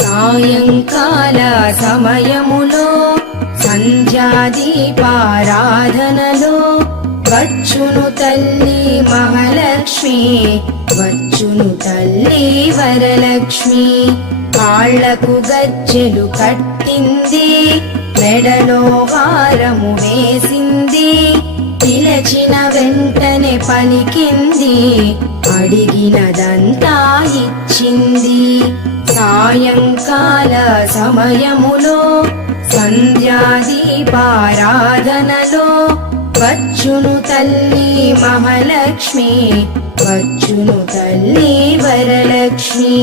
సాయంకాల సమయములో సంధ్యాదీపారాధనలో వచ్చును తల్లి మహాలక్ష్మి, వచ్చును తల్లి వరలక్ష్మి. కాళ్లకు గజ్జెలు కట్టింది, మెడలో హారము వేసింది, పిలచిన వెంటనే పలికింది, అడిగినదంతా ఇచ్చింది. సాయంకాల సమయములో సంధ్యాదీపారాధనలో వచ్చును తల్లి మహాలక్ష్మి, వచ్చును తల్లి వరలక్ష్మి.